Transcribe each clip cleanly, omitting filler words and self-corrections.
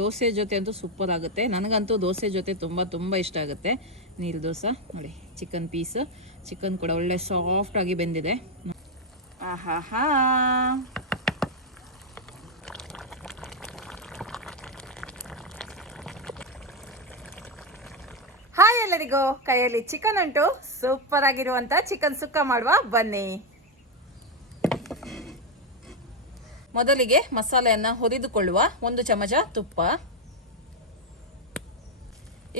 ದೋಸೆ ಜೊತೆ ಅಂತೂ ಸೂಪರ್ ಆಗುತ್ತೆ. ನನಗಂತೂ ದೋಸೆ ಜೊತೆ ತುಂಬ ಇಷ್ಟ ಆಗುತ್ತೆ ನೀರು ದೋಸೆ. ನೋಡಿ ಚಿಕನ್ ಪೀಸ್, ಚಿಕನ್ ಕೂಡ ಒಳ್ಳೆ ಸಾಫ್ಟ್ ಆಗಿ ಬೆಂದಿದೆ. ಆಹಾ, ಹಾಯ್ ಎಲ್ಲರಿಗೂ. ಕೈಯಲ್ಲಿ ಚಿಕನ್ ಉಂಟು. ಸೂಪರ್ ಆಗಿರುವಂತ ಚಿಕನ್ ಸುಕ್ಕ ಮಾಡುವ ಬನ್ನಿ. ಮೊದಲಿಗೆ ಮಸಾಲೆಯನ್ನ ಹುರಿದುಕೊಳ್ಳುವ. 1 ಚಮಚ ತುಪ್ಪ,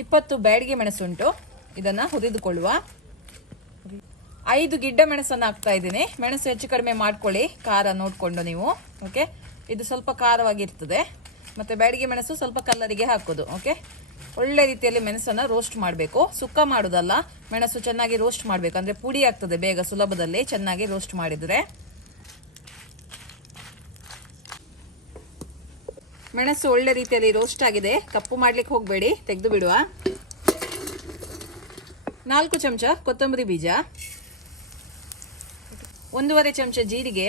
20 ಬ್ಯಾಡಗಿ ಮೆಣಸುಂಟು, ಇದನ್ನ ಹುರಿದುಕೊಳ್ಳುವ. 5 ಗಿಡ್ಡ ಮೆಣಸನ್ನು ಹಾಕ್ತಾ ಇದ್ದೀನಿ. ಮೆಣಸು ಹೆಚ್ಚು ಕಡಿಮೆ ಮಾಡ್ಕೊಳ್ಳಿ, ಖಾರ ನೋಡ್ಕೊಂಡು ನೀವು. ಓಕೆ, ಇದು ಸ್ವಲ್ಪ ಖಾರವಾಗಿರ್ತದೆ. ಮತ್ತೆ ಬ್ಯಾಡಗಿ ಮೆಣಸು ಸ್ವಲ್ಪ ಕಲ್ಲರಿಗೆ ಹಾಕೋದು. ಓಕೆ, ಒಳ್ಳೆ ರೀತಿಯಲ್ಲಿ ಮೆಣಸನ್ನು ರೋಸ್ಟ್ ಮಾಡಬೇಕು. ಸುಕ್ಕ ಮಾಡೋದಲ್ಲ, ಮೆಣಸು ಚೆನ್ನಾಗಿ ರೋಸ್ಟ್ ಮಾಡಬೇಕು. ಅಂದರೆ ಪುಡಿ ಆಗ್ತದೆ ಬೇಗ, ಸುಲಭದಲ್ಲಿ ಚೆನ್ನಾಗಿ ರೋಸ್ಟ್ ಮಾಡಿದರೆ. ಮೆಣಸು ಒಳ್ಳೆ ರೀತಿಯಲ್ಲಿ ರೋಸ್ಟ್ ಆಗಿದೆ. ಕಪ್ಪು ಮಾಡ್ಲಿಕ್ಕೆ ಹೋಗಬೇಡಿ, ತೆಗೆದು ಬಿಡುವ. 4 ಚಮಚ ಕೊತ್ತಂಬರಿ ಬೀಜ, 1.5 ಚಮಚ ಜೀರಿಗೆ,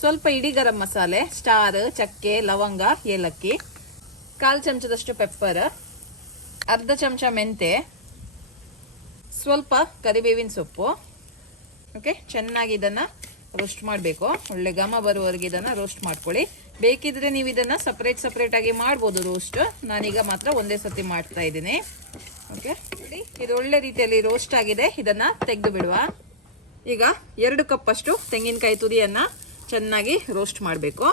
ಸ್ವಲ್ಪ ಇಡೀ ಗರಂ ಮಸಾಲೆ, ಸ್ಟಾರ್, ಚಕ್ಕೆ, ಲವಂಗ, ಏಲಕ್ಕಿ, 1/4 ಚಮಚದಷ್ಟು ಪೆಪ್ಪರ್, ಅರ್ಧ ಚಮಚ ಮೆಂತೆ, ಸ್ವಲ್ಪ ಕರಿಬೇವಿನ ಸೊಪ್ಪು. ಓಕೆ, ಚೆನ್ನಾಗಿ ಇದನ್ನ ರೋಸ್ಟ್ ಮಾಡಬೇಕು. ಒಳ್ಳೆ ಘಮ ಬರುವವರೆಗೆ ಇದನ್ನ ರೋಸ್ಟ್ ಮಾಡ್ಕೊಳ್ಳಿ. ಬೇಕಿದ್ರೆ ನೀವು ಇದನ್ನ ಸಪರೇಟ್ ಆಗಿ ಮಾಡ್ಬೋದು ರೋಸ್ಟ್. ನಾನೀಗ ಮಾತ್ರ ಒಂದೇ ಸತಿ ಮಾಡ್ತಾ ಇದ್ದೀನಿ. ಓಕೆ, ನೋಡಿ ಇದು ಒಳ್ಳೆ ರೀತಿಯಲ್ಲಿ ರೋಸ್ಟ್ ಆಗಿದೆ. ಇದನ್ನ ತೆಗೆದು ಬಿಡುವ. ಈಗ 2 ಕಪ್ ಅಷ್ಟು ತೆಂಗಿನಕಾಯಿ ತುರಿಯನ್ನ ಚೆನ್ನಾಗಿ ರೋಸ್ಟ್ ಮಾಡಬೇಕು.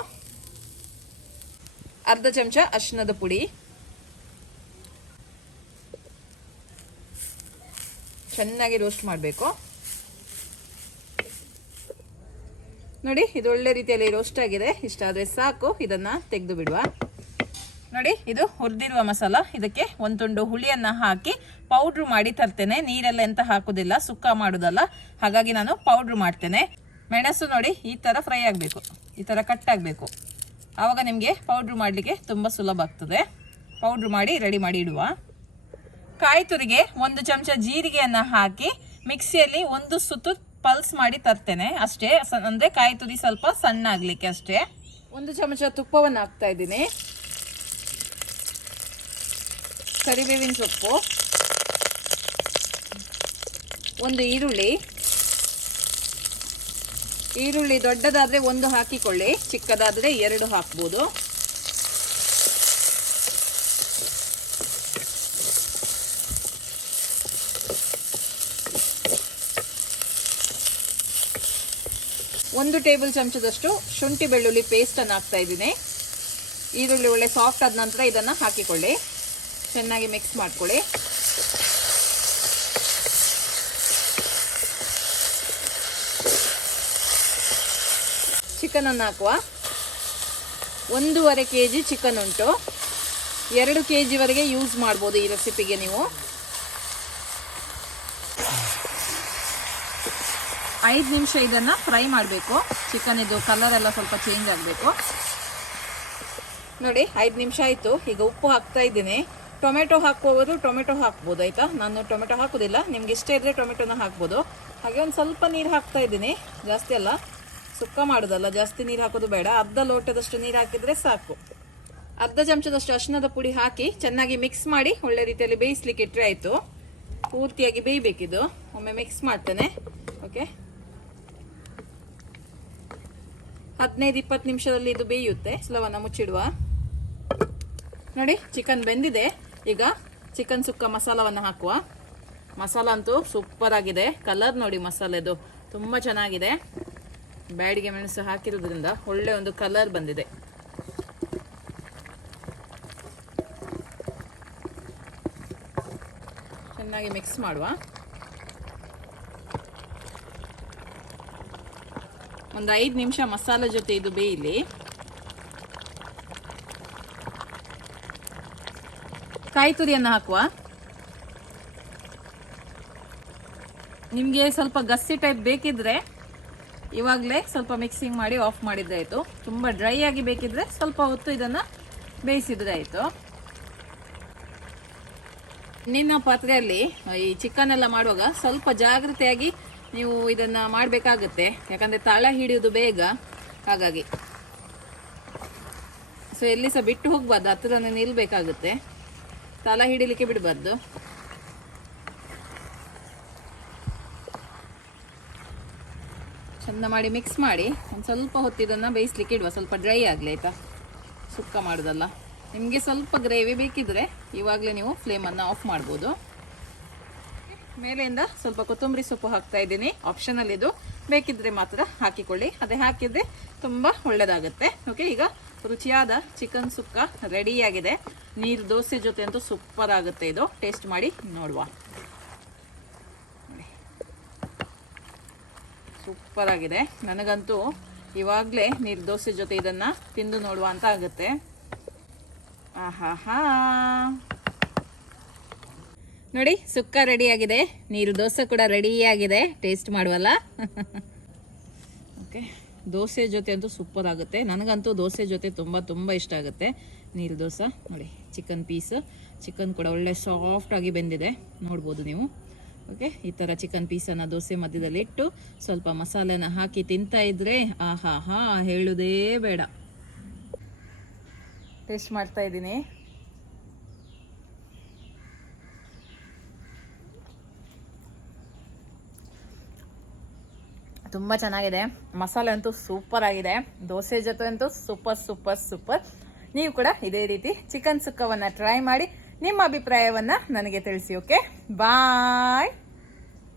ಅರ್ಧ ಚಮಚ ಅರಿಶಿಣದ ಪುಡಿ, ಚೆನ್ನಾಗಿ ರೋಸ್ಟ್ ಮಾಡಬೇಕು. ನೋಡಿ ಇದು ಒಳ್ಳೆ ರೀತಿಯಲ್ಲಿ ರೋಸ್ಟ್ ಆಗಿದೆ. ಇಷ್ಟಾದ್ರೆ ಸಾಕು, ಇದನ್ನ ತೆಗೆದು ಬಿಡುವ. ನೋಡಿ ಇದು ಹುರಿದಿರುವ ಮಸಾಲ. ಇದಕ್ಕೆ 1 ತುಂಡು ಹುಳಿಯನ್ನ ಹಾಕಿ ಪೌಡ್ರ್ ಮಾಡಿ ತರ್ತೇನೆ. ನೀರೆಲ್ಲ ಎಂತ ಹಾಕುದಿಲ್ಲ, ಸುಕ್ಕ ಮಾಡುದಲ್ಲ, ಹಾಗಾಗಿ ನಾನು ಪೌಡ್ರ್ ಮಾಡ್ತೇನೆ. ಮೆಣಸು ನೋಡಿ ಈ ತರ ಫ್ರೈ ಆಗಬೇಕು, ಈ ತರ ಕಟ್ ಆಗಬೇಕು. ಆವಾಗ ನಿಮಗೆ ಪೌಡ್ರ್ ಮಾಡಲಿಕ್ಕೆ ತುಂಬ ಸುಲಭ ಆಗ್ತದೆ. ಪೌಡ್ರ್ ಮಾಡಿ ರೆಡಿ ಮಾಡಿ ಇಡುವ. ಕಾಯಿ ತುರಿಗೆ 1 ಚಮಚ ಜೀರಿಗೆಯನ್ನು ಹಾಕಿ ಮಿಕ್ಸಿಯಲ್ಲಿ 1 ಸುತ್ತು ಪಲ್ಸ್ ಮಾಡಿ ತರ್ತೇನೆ ಅಷ್ಟೇ. ಅಂದರೆ ಕಾಯಿ ತುರಿ ಸ್ವಲ್ಪ ಸಣ್ಣ ಆಗಲಿಕ್ಕೆ ಅಷ್ಟೇ. 1 ಚಮಚ ತುಪ್ಪವನ್ನು ಹಾಕ್ತಾ ಇದ್ದೀನಿ. ಕರಿಬೇವಿನ ಸೊಪ್ಪು, 1 ಈರುಳ್ಳಿ ದೊಡ್ಡದಾದ್ರೆ 1 ಹಾಕಿಕೊಳ್ಳಿ, ಚಿಕ್ಕದಾದ್ರೆ 2 ಹಾಕ್ಬೋದು. ಒಂದು ಟೇಬಲ್ ಚಮಚದಷ್ಟು ಶುಂಠಿ ಬೆಳ್ಳುಳ್ಳಿ ಪೇಸ್ಟ್ ಅನ್ನು ಹಾಕ್ತಾ ಇದ್ದೀನಿ. ಈರುಳ್ಳಿ ಒಳ್ಳೆ ಸಾಫ್ಟ್ ಆದ ನಂತರ ಇದನ್ನ ಹಾಕಿಕೊಳ್ಳಿ, ಚೆನ್ನಾಗಿ ಮಿಕ್ಸ್ ಮಾಡ್ಕೊಳ್ಳಿ. ಚಿಕನ್ ಅನ್ನು ಹಾಕುವ. 1.5 kg ಚಿಕನ್ ಉಂಟು. 2 kg ವರೆಗೆ ಯೂಸ್ ಮಾಡ್ಬೋದು ಈ ರೆಸಿಪಿಗೆ ನೀವು. 5 ನಿಮಿಷ ಇದನ್ನ ಫ್ರೈ ಮಾಡಬೇಕು. ಚಿಕನ್ ಇದು ಕಲರ್ ಎಲ್ಲ ಸ್ವಲ್ಪ ಚೇಂಜ್ ಆಗಬೇಕು. ನೋಡಿ 5 ನಿಮಿಷ ಆಯಿತು. ಈಗ ಉಪ್ಪು ಹಾಕ್ತಾ ಇದ್ದೀನಿ. ಟೊಮೆಟೊ ಹಾಕುವವರು ಟೊಮೆಟೊ ಹಾಕ್ಬೋದು, ಆಯ್ತಾ. ನಾನು ಟೊಮೆಟೊ ಹಾಕೋದಿಲ್ಲ, ನಿಮ್ಗೆ ಇಷ್ಟ ಇದ್ರೆ ಟೊಮೆಟೊನ ಹಾಕ್ಬೋದು. ಹಾಗೆ ಒಂದು ಸ್ವಲ್ಪ ನೀರು ಹಾಕ್ತಾ ಇದ್ದೀನಿ, ಜಾಸ್ತಿ ಅಲ್ಲ, ಸುಕ್ಕ ಮಾಡೋದಲ್ಲ, ಜಾಸ್ತಿ ನೀರು ಹಾಕೋದು ಬೇಡ. ಅರ್ಧ ಲೋಟದಷ್ಟು ನೀರು ಹಾಕಿದ್ರೆ ಸಾಕು. ಅರ್ಧ ಚಮಚದಷ್ಟು ಅರಿಶಿಣದ ಪುಡಿ ಹಾಕಿ ಚೆನ್ನಾಗಿ ಮಿಕ್ಸ್ ಮಾಡಿ ಒಳ್ಳೆ ರೀತಿಯಲ್ಲಿ ಬೇಯಿಸ್ಲಿಕ್ಕೆ ಇಟ್ಟರೆ ಆಯಿತು. ಪೂರ್ತಿಯಾಗಿ ಬೇಯಬೇಕಿದು. ಒಮ್ಮೆ ಮಿಕ್ಸ್ ಮಾಡ್ತೇನೆ. ಓಕೆ, 15-20 ನಿಮಿಷದಲ್ಲಿ ಇದು ಬೇಯುತ್ತೆ. ಸ್ಲವನ್ನ ಮುಚ್ಚಿಡುವ. ನೋಡಿ ಚಿಕನ್ ಬೆಂದಿದೆ. ಈಗ ಚಿಕನ್ ಸುಕ್ಕ ಮಸಾಲವನ್ನು ಹಾಕುವ. ಮಸಾಲ ಅಂತೂ ಸೂಪರ್ ಆಗಿದೆ. ಕಲರ್ ನೋಡಿ ಮಸಾಲೆದು ತುಂಬ ಚೆನ್ನಾಗಿದೆ. ಬ್ಯಾಡಿಗೆ ಮೆಣಸು ಹಾಕಿರೋದ್ರಿಂದ ಒಳ್ಳೆ ಒಂದು ಕಲರ್ ಬಂದಿದೆ. ಚೆನ್ನಾಗಿ ಮಿಕ್ಸ್ ಮಾಡುವ. ಒಂದು 5 ನಿಮಿಷ ಮಸಾಲೆ ಜೊತೆ ಇದು ಬೇಯಲಿ. ಕಾಯಿ ತುರಿಯನ್ನು ಹಾಕುವ. ನಿಮಗೆ ಸ್ವಲ್ಪ ಗಸಿ ಟೈಪ್ ಬೇಕಿದ್ರೆ ಇವಾಗಲೇ ಸ್ವಲ್ಪ ಮಿಕ್ಸಿಂಗ್ ಮಾಡಿ ಆಫ್ ಮಾಡಿದ್ರೆ ಆಯಿತು. ತುಂಬ ಡ್ರೈ ಆಗಿ ಬೇಕಿದ್ರೆ ಸ್ವಲ್ಪ ಹೊತ್ತು ಇದನ್ನು ಬೇಯಿಸಿದ್ರೆ ಆಯಿತು. ನಿನ್ನ ಪಾತ್ರೆಯಲ್ಲಿ ಈ ಚಿಕನ್ ಎಲ್ಲ ಮಾಡುವಾಗ ಸ್ವಲ್ಪ ಜಾಗ್ರತೆಯಾಗಿ ನೀವು ಇದನ್ನು ಮಾಡಬೇಕಾಗುತ್ತೆ, ಯಾಕಂದರೆ ತಳ ಹಿಡಿಯೋದು ಬೇಗ. ಹಾಗಾಗಿ ಸೊ ಎಲ್ಲಿ ಸಹ ಬಿಟ್ಟು ಹೋಗ್ಬಾರ್ದು, ಹತ್ರನೇ ನಿಲ್ಬೇಕಾಗುತ್ತೆ, ತಲ ಹಿಡಿಲಿಕ್ಕೆ ಬಿಡಬಾರ್ದು. ಚಂದ ಮಾಡಿ ಮಿಕ್ಸ್ ಮಾಡಿ ಒಂದು ಸ್ವಲ್ಪ ಹೊತ್ತು ಇದನ್ನು ಬೇಯಿಸ್ಲಿಕ್ಕೆ ಇಡುವ. ಸ್ವಲ್ಪ ಡ್ರೈ ಆಗಲಿ ಆಯಿತಾ, ಸುಕ್ಕ ಮಾಡೋದಲ್ಲ. ನಿಮಗೆ ಸ್ವಲ್ಪ ಗ್ರೇವಿ ಬೇಕಿದ್ರೆ ಇವಾಗಲೇ ನೀವು ಫ್ಲೇಮನ್ನು ಆಫ್ ಮಾಡ್ಬೋದು. ಮೇಲೆಯಿಂದ ಸ್ವಲ್ಪ ಕೊತ್ತಂಬರಿ ಸೊಪ್ಪು ಹಾಕ್ತಾ ಇದ್ದೀನಿ, ಆಪ್ಷನಲ್ ಇದು, ಬೇಕಿದ್ರೆ ಮಾತ್ರ ಹಾಕಿಕೊಳ್ಳಿ. ಅದೇ ಹಾಕಿದ್ರೆ ತುಂಬ ಒಳ್ಳೆಯದಾಗುತ್ತೆ. ಓಕೆ, ಈಗ ರುಚಿಯಾದ ಚಿಕನ್ ಸುಕ್ಕ ರೆಡಿಯಾಗಿದೆ. ನೀರು ದೋಸೆ ಜೊತೆ ಅಂತೂ ಸೂಪರ್ ಆಗುತ್ತೆ ಇದು. ಟೇಸ್ಟ್ ಮಾಡಿ ನೋಡುವ. ಸೂಪರ್ ಆಗಿದೆ. ನನಗಂತೂ ಇವಾಗಲೇ ನೀರು ದೋಸೆ ಜೊತೆ ಇದನ್ನು ತಿಂದು ನೋಡುವ ಅಂತ ಆಗುತ್ತೆ. ಆಹಾ, ನೋಡಿ ಸುಕ್ಕ ರೆಡಿಯಾಗಿದೆ, ನೀರು ದೋಸೆ ಕೂಡ ರೆಡಿಯಾಗಿದೆ. ಟೇಸ್ಟ್ ಮಾಡುವಲ್ಲ. ಓಕೆ, ದೋಸೆ ಜೊತೆ ಅಂತೂ ಸೂಪರ್ ಆಗುತ್ತೆ. ನನಗಂತೂ ದೋಸೆ ಜೊತೆ ತುಂಬ ಇಷ್ಟ ಆಗುತ್ತೆ ನೀರು ದೋಸೆ. ನೋಡಿ ಚಿಕನ್ ಪೀಸ್, ಚಿಕನ್ ಕೂಡ ಒಳ್ಳೆ ಸಾಫ್ಟಾಗಿ ಬೆಂದಿದೆ, ನೋಡ್ಬೋದು ನೀವು. ಓಕೆ, ಈ ಥರ ಚಿಕನ್ ಪೀಸನ್ನು ದೋಸೆ ಮಧ್ಯದಲ್ಲಿ ಇಟ್ಟು ಸ್ವಲ್ಪ ಮಸಾಲೆನ ಹಾಕಿ ತಿಂತಾ ಇದ್ರೆ ಆಹಾ ಹೇಳುವುದೇ ಬೇಡ. ಟೇಸ್ಟ್ ಮಾಡ್ತಾ ಇದ್ದೀನಿ. ತುಂಬ ಚೆನ್ನಾಗಿದೆ, ಮಸಾಲೆ ಅಂತೂ ಸೂಪರ್ ಆಗಿದೆ. ದೋಸೆ ಜೊತೆ ಅಂತೂ ಸೂಪರ್. ನೀವು ಕೂಡ ಇದೇ ರೀತಿ ಚಿಕನ್ ಸುಕ್ಕವನ್ನು ಟ್ರೈ ಮಾಡಿ ನಿಮ್ಮ ಅಭಿಪ್ರಾಯವನ್ನು ನನಗೆ ತಿಳಿಸಿ. ಓಕೆ, ಬಾಯ್.